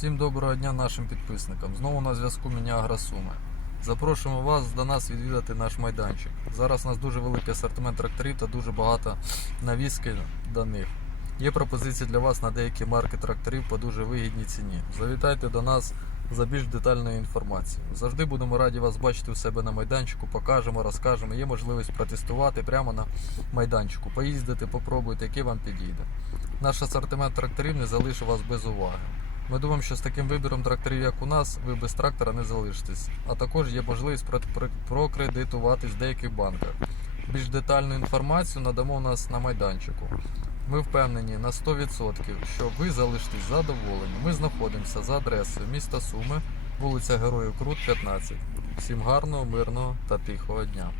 Всім доброго дня нашим підписникам. Знову на зв'язку мене Агросуми. Запрошуємо вас до нас відвідати наш майданчик. Зараз у нас дуже великий асортимент тракторів та дуже багато навіски до них. Є пропозиції для вас на деякі марки тракторів по дуже вигідній ціні. Завітайте до нас за більш детальною інформацією. Завжди будемо раді вас бачити у себе на майданчику, покажемо, розкажемо. Є можливість протестувати прямо на майданчику, поїздити, попробуйте, який вам підійде. Наш асортимент тракторів не залишив вас без уваги. Ми думаємо, що з таким вибіром тракторів, як у нас, ви без трактора не залишитесь. А також є можливість про- про- прокредитуватись в деяких банках. Більш детальну інформацію надамо у нас на майданчику. Ми впевнені на 100%, що ви залишитесь задоволені. Ми знаходимося за адресою міста Суми, вулиця Героїв Крут, 15. Всім гарного, мирного та тихого дня.